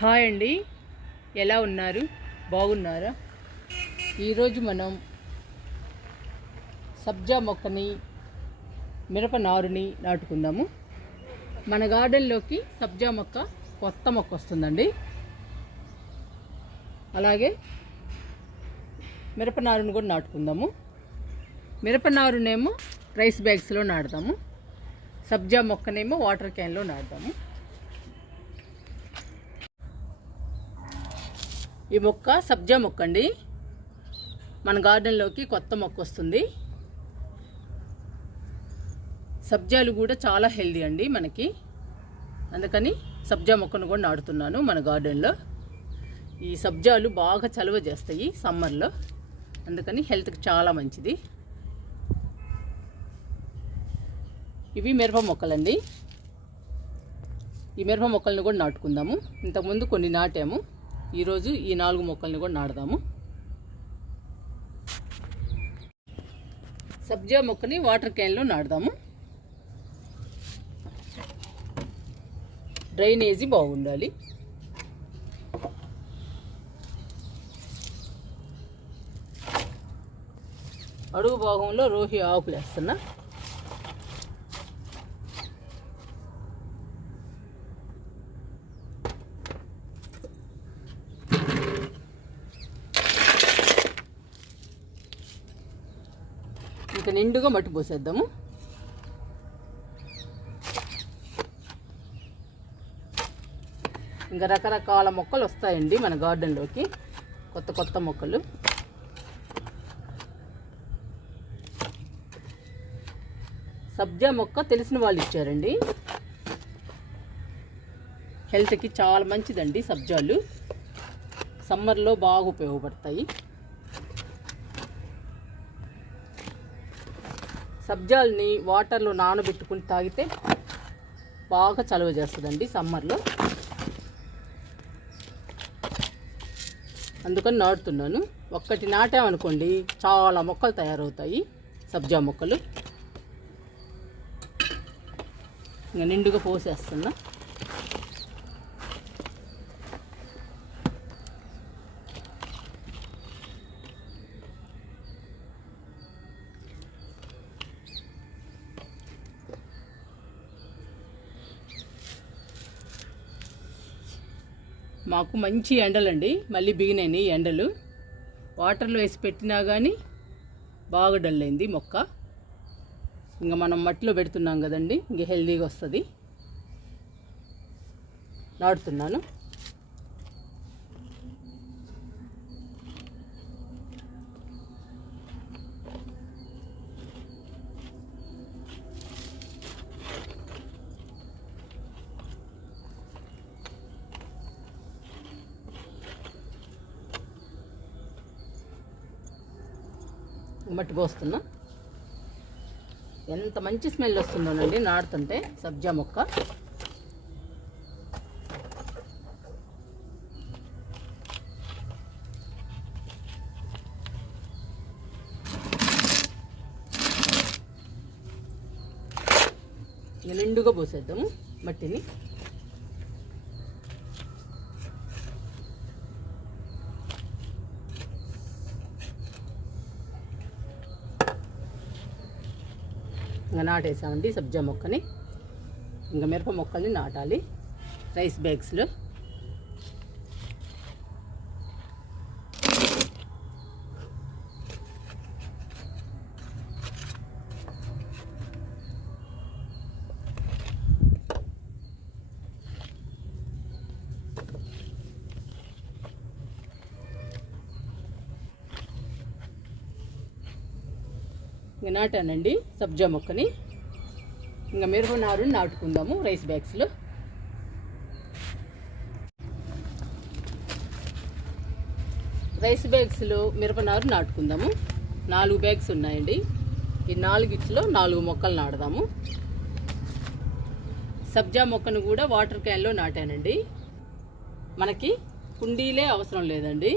Hi అండి. ఎలా ఉన్నారు? బాగున్నారా? ఈరోజు మనం సబ్జా మొక్కని మిరప నారుని నాటుకుందాము. మన గార్డెన్లోకి సబ్జా మొక్క కొత్త మొక్క వస్తుందండి. అలాగే మిరప నారుని కూడా నాటుకుందాము. మిరప నారునేమో రైస్ బ్యాగ్స్లో నాటుదాము సబ్జా మొక్కనేమో వాటర్ క్యాన్లో నాటుదాము ఈ మొక్క సబ్జా మొక్క అండి. మన గార్డెన్లోకి కొత్త మొక్క వస్తుంది. సబ్జాలు కూడా చాలా హెల్దీ అండి మనకి. అందుకని సబ్జా మొక్కను కూడా నాటుతున్నాను మన గార్డెన్లో. ఈ సబ్జాలు బాగా చలువ చేస్తాయి సమ్మర్లో. అందుకని హెల్త్కి చాలా మంచిది. ఇవి మిరప మొక్కలండి. ఈ మిరప మొక్కలను కూడా నాటుకుందాము. ఇంతకుముందు కొన్ని నాటాము. ఈరోజు ఈ నాలుగు మొక్కల్ని కూడా నాటుదాము. సబ్జా మొక్కని వాటర్ క్యాన్లో నాటుదాము. డ్రైనేజీ బాగుండాలి. అడుగు భాగంలో రోహి ఆకులు వేస్తున్నా నిండుగా మట్టి పోసేద్దాము. ఇంకా రకరకాల మొక్కలు వస్తాయండి మన గార్డెన్లోకి కొత్త కొత్త మొక్కలు. సబ్జా మొక్క తెలిసిన వాళ్ళు ఇచ్చారండి. హెల్త్కి చాలా మంచిదండి సబ్జాలు. సమ్మర్లో బాగా ఉపయోగపడతాయి. సబ్జాల్ని వాటర్లో నానబెట్టుకుని తాగితే బాగా చలువ చేస్తుందండి సమ్మర్లో. అందుకని నాటుతున్నాను. ఒక్కటి నాటామనుకోండి చాలా మొక్కలు తయారవుతాయి సబ్జా మొక్కలు. ఇంకా నిండుగా పోసేస్తున్నా. మాకు మంచి ఎండలండి. మళ్ళీ బిగినాయి ఎండలు. వాటర్లో వేసి పెట్టినా కానీ బాగా డల్ అయింది మొక్క. ఇంకా మనం మట్టిలో పెడుతున్నాం కదండి. ఇంక హెల్దీగా వస్తుంది. నాటుతున్నాను. మట్టి పోస్తున్నా ఎంత మంచి స్మెల్ వస్తుందోనండి నాడుతుంటే సబ్జా మొక్క. ఇక నిండుగా పోసేద్దాము మట్టిని. ఇంకా నాటేసామండి సబ్జా మొక్కని. ఇంకా మిరప మొక్కల్ని నాటాలి. రైస్ బ్యాగ్స్లో. ఇంకా నాటానండి సబ్జా మొక్కని. ఇంకా మిరప నారుని నాటుకుందాము రైస్ బ్యాగ్స్లో. రైస్ బ్యాగ్స్లో మిరప నారు నాటుకుందాము. నాలుగు బ్యాగ్స్ ఉన్నాయండి. ఈ నాలుగిట్లో నాలుగు మొక్కలు నాటుదాము. సబ్జా మొక్కను కూడా వాటర్ క్యాన్లో నాటానండి. మనకి కుండీలే అవసరం లేదండి.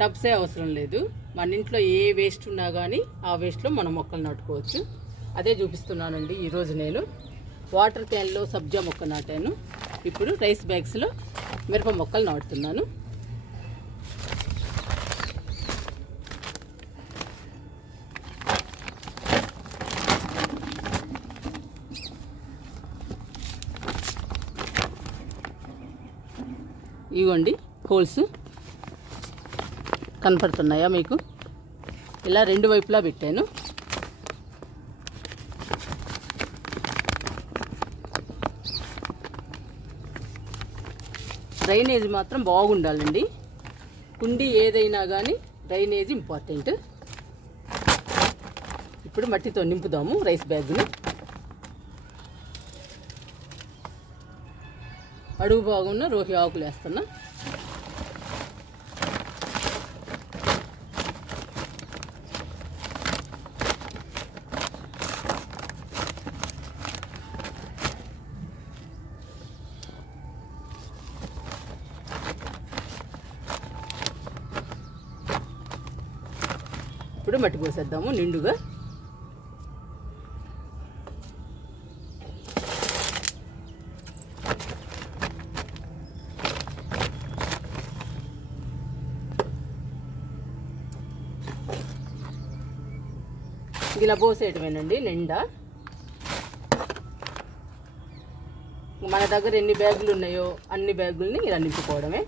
టబ్సే అవసరం లేదు. మన ఇంట్లో ఏ వేస్ట్ ఉన్నా కానీ ఆ వేస్ట్లో మనం మొక్కలు నాటుకోవచ్చు. అదే చూపిస్తున్నానండి ఈరోజు నేను. వాటర్ క్యాన్లో సబ్జా మొక్క నాటాను. ఇప్పుడు రైస్ బ్యాగ్స్లో మిరప మొక్కలు నాటుతున్నాను. ఇవ్వండి హోల్స్. కనపడుతున్నాయా మీకు? ఇలా రెండు వైపులా పెట్టాను. డ్రైనేజ్ మాత్రం బాగుండాలండి. కుండీ ఏదైనా కానీ డ్రైనేజ్ ఇంపార్టెంట్. ఇప్పుడు మట్టితో నింపుదాము రైస్ బ్యాగ్ని. అడుగు బాగున్న రోహి ఆకులు వేస్తున్నా వేసేద్దాము నిండుగా. ఇలా పోసేయటమేనండి నిండా. మన దగ్గర ఎన్ని బ్యాగులు ఉన్నాయో అన్ని బ్యాగుల్ని ఇలా నింపుకోవడమే.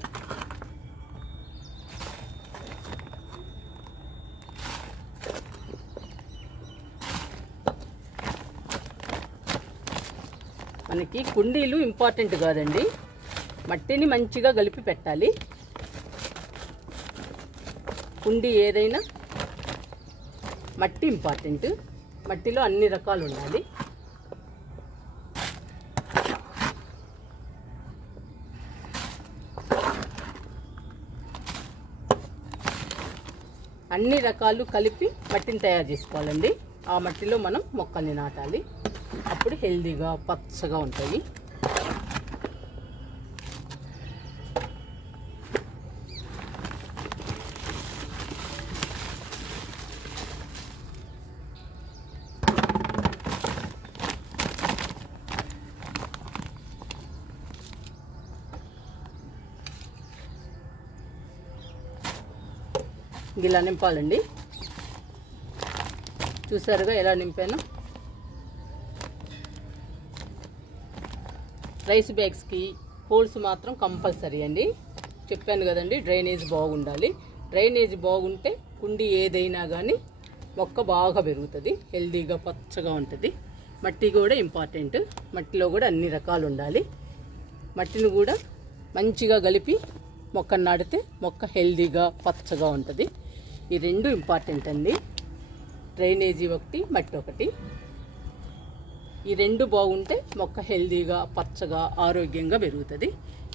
మనకి కుండీలు ఇంపార్టెంట్ కాదండి. మట్టిని మంచిగా కలిపి పెట్టాలి. కుండీ ఏదైనా మట్టి ఇంపార్టెంట్. మట్టిలో అన్ని రకాలు ఉండాలి. అన్ని రకాలు కలిపి మట్టిని తయారు చేసుకోవాలండి. ఆ మట్టిలో మనం మొక్కల్ని నాటాలి. అప్పుడు హెల్దీగా పచ్చగా ఉంటాయి. ఇలా నింపాలండి. చూసారుగా ఎలా నింపాను? రైస్ బ్యాగ్స్కి హోల్స్ మాత్రం కంపల్సరీ అండి. చెప్పాను కదండి డ్రైనేజ్ బాగుండాలి. డ్రైనేజ్ బాగుంటే కుండి ఏదైనా కానీ మొక్క బాగా పెరుగుతుంది హెల్దీగా పచ్చగా ఉంటుంది. మట్టి కూడా ఇంపార్టెంట్. మట్టిలో కూడా అన్ని రకాలు ఉండాలి. మట్టిని కూడా మంచిగా కలిపి మొక్క నాటితే మొక్క హెల్దీగా పచ్చగా ఉంటుంది. ఈ రెండు ఇంపార్టెంట్ అండి. డ్రైనేజీ ఒకటి మట్టి ఒకటి. ఈ రెండు బాగుంటే మొక్క హెల్దీగా పచ్చగా ఆరోగ్యంగా పెరుగుతుంది.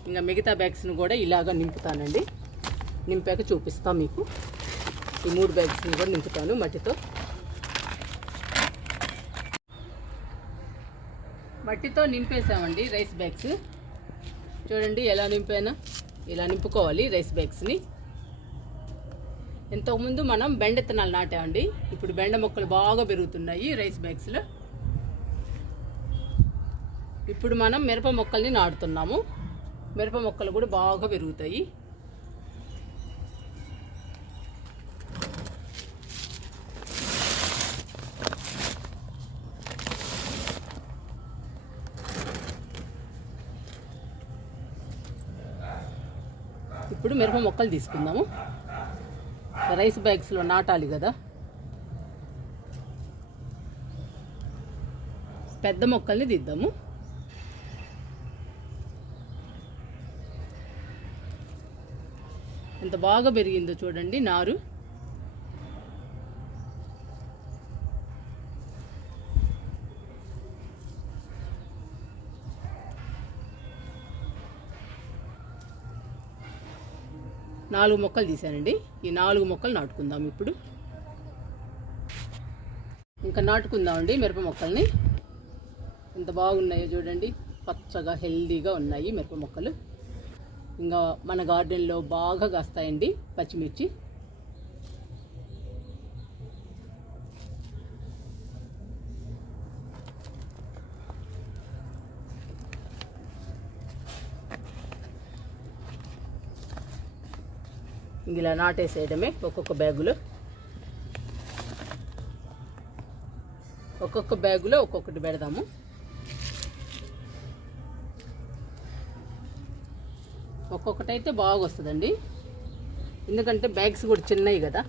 ఇంకా మిగతా బ్యాగ్స్ని కూడా ఇలాగ నింపుతానండి. నింపాక చూపిస్తాను మీకు. ఈ మూడు బ్యాగ్స్ని కూడా నింపుతాను మట్టితో. మట్టితో నింపేసామండి రైస్ బ్యాగ్స్. చూడండి ఎలా నింపానా? ఇలా నింపుకోవాలి రైస్ బ్యాగ్స్ని. ఇంతకుముందు మనం బెండ విత్తనాలు నాటామండి. ఇప్పుడు బెండ మొక్కలు బాగా పెరుగుతున్నాయి రైస్ బ్యాగ్స్లో. ఇప్పుడు మనం మిరప మొక్కల్ని నాటుతున్నాము. మిరప మొక్కలు కూడా బాగా పెరుగుతాయి. ఇప్పుడు మిరప మొక్కలు తీసుకుందాము. రైస్ బ్యాగ్స్లో నాటాలి కదా. పెద్ద మొక్కల్ని దిద్దాము. ఎంత బాగా పెరిగిందో చూడండి నారు. నాలుగు మొక్కలు తీసానండి ఈ నాలుగు మొక్కలు నాటుకుందాం ఇప్పుడు. ఇంకా నాటుకుందామండి మిరప మొక్కల్ని. ఎంత బాగున్నాయో చూడండి. పచ్చగా హెల్దీగా ఉన్నాయి మిరప మొక్కలు. ఇంకా మన గార్డెన్లో బాగా కాస్తాయండి పచ్చిమిర్చి. ఇలా నాటేసేయడమే ఒక్కొక్క బ్యాగులో. ఒక్కొక్క బ్యాగులో ఒక్కొక్కటి పెడదాము ఒక్కొక్కటైతే బాగా వస్తుందండి ఎందుకంటే బ్యాగ్స్ కూడా చిన్నవి కదా.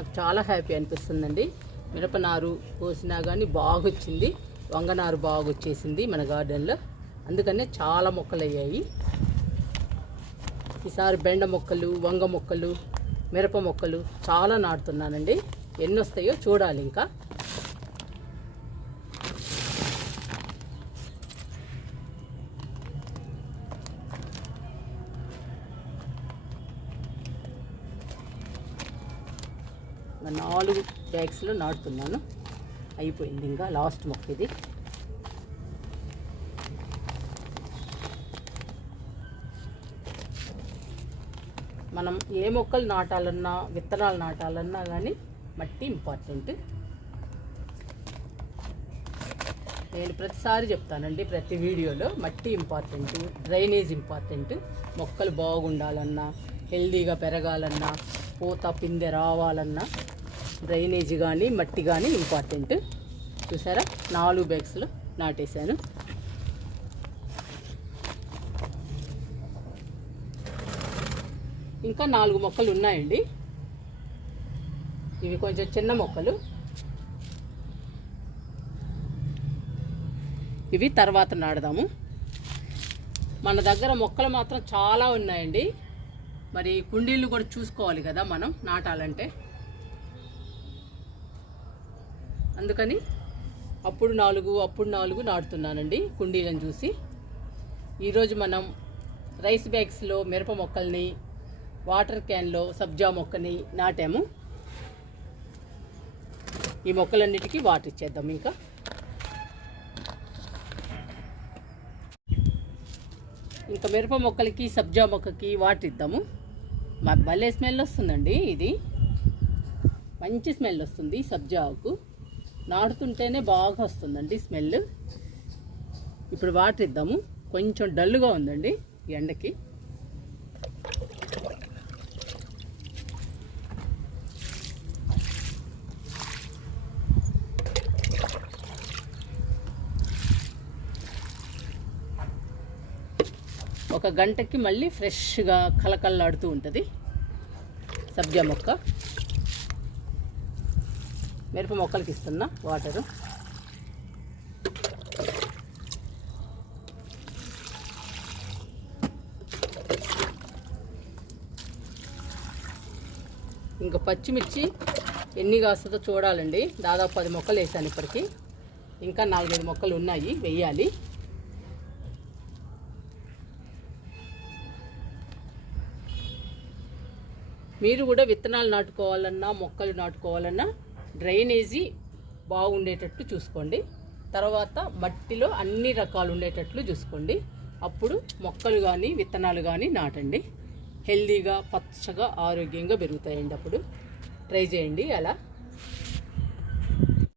నాకు చాలా హ్యాపీ అనిపిస్తుందండి. మిరపనారు కోసినా కానీ బాగా వచ్చింది వంగనారు బాగా వచ్చేసింది మన గార్డెన్లో. అందుకనే చాలా మొక్కలు అయ్యాయి ఈసారి బెండ మొక్కలు వంగ మొక్కలు మిరప మొక్కలు చాలా నాటుతున్నానండి. ఎన్ని వస్తాయో చూడాలి ఇంకా బ్యాగ్స్లో నాటుతున్నాను. అయిపోయింది ఇంకా లాస్ట్ మొక్క ఇది. మనం ఏ మొక్కలు నాటాలన్నా విత్తనాలు నాటాలన్నా కానీ మట్టి ఇంపార్టెంట్. నేను ప్రతిసారి చెప్తానండి ప్రతి వీడియోలో మట్టి ఇంపార్టెంట్ డ్రైనేజ్ ఇంపార్టెంట్. మొక్కలు బాగుండాలన్నా హెల్దీగా పెరగాలన్నా పూత పిందె రావాలన్నా డ్రైనేజ్ కానీ మట్టి కానీ ఇంపార్టెంట్. చూసారా? నాలుగు బ్యాగ్స్లో నాటేశాను. ఇంకా నాలుగు మొక్కలు ఉన్నాయండి. ఇవి కొంచెం చిన్న మొక్కలు. ఇవి తర్వాత నాడదాము మన దగ్గర మొక్కలు మాత్రం చాలా ఉన్నాయండి. మరి కుండీలు కూడా చూసుకోవాలి కదా మనం నాటాలంటే. అందుకని అప్పుడు నాలుగు అప్పుడు నాలుగు నాటుతున్నానండి కుండీలను చూసి. ఈరోజు మనం రైస్ బ్యాగ్స్లో మిరప మొక్కల్ని వాటర్ క్యాన్లో సబ్జా మొక్కని నాటాము. ఈ మొక్కలన్నిటికీ వాటర్ ఇచ్చేద్దాం ఇంకా. ఇంకా మిరప మొక్కలకి సబ్జా మొక్కకి వాటర్ ఇద్దాము. మాకు భలే స్మెల్ వస్తుందండి ఇది. మంచి స్మెల్ వస్తుంది సబ్జా ఆకు నాటుతుంటేనే బాగా వస్తుందండి స్మెల్. ఇప్పుడు వాటర్ ఇద్దాము కొంచెం డల్గా ఉందండి ఎండకి. ఒక గంటకి మళ్ళీ ఫ్రెష్గా కలకల్లాడుతూ ఉంటుంది సబ్జా మొక్క. మిరప మొక్కలకి ఇస్తున్నా వాటరు ఇంకా పచ్చిమిర్చి ఎన్ని కాస్తుందో చూడాలండి. దాదాపు పది మొక్కలు వేసాను ఇప్పటికి. ఇంకా నాలుగైదు మొక్కలు ఉన్నాయి వెయ్యాలి మీరు కూడా విత్తనాలు నాటుకోవాలన్నా మొక్కలు నాటుకోవాలన్నా డ్రైనేజీ బాగుండేటట్టు చూసుకోండి. తర్వాత మట్టిలో అన్ని రకాలు ఉండేటట్లు చూసుకోండి. అప్పుడు మొక్కలు కానీ విత్తనాలు కానీ నాటండి. హెల్దీగా పచ్చగా ఆరోగ్యంగా పెరుగుతాయండి అప్పుడు. ట్రై చేయండి అలా.